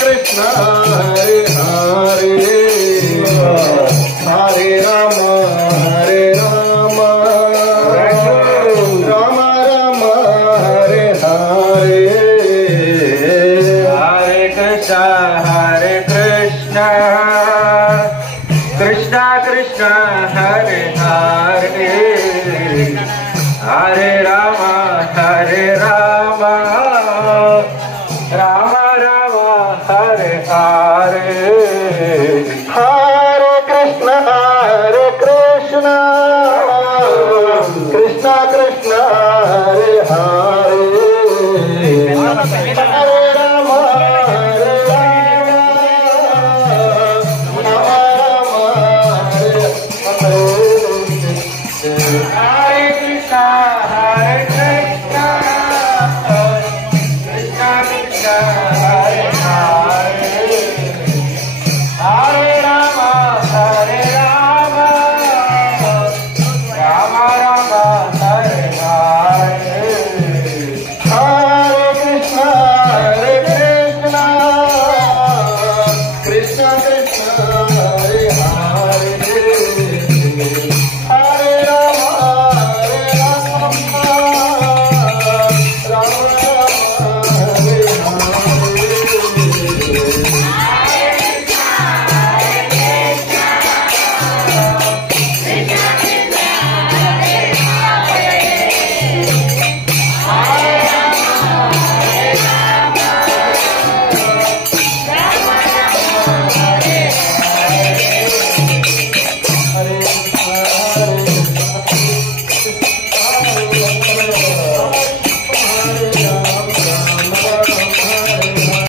Krishna Hare Hare Hare Ram Ram Ram Hare Hare Hare Krishna Krishna Krishna Hare Hare Hare Ram Ram Ram Hare Hare Hare Krishna Krishna Krishna Hare Hare Hare Ram Krishna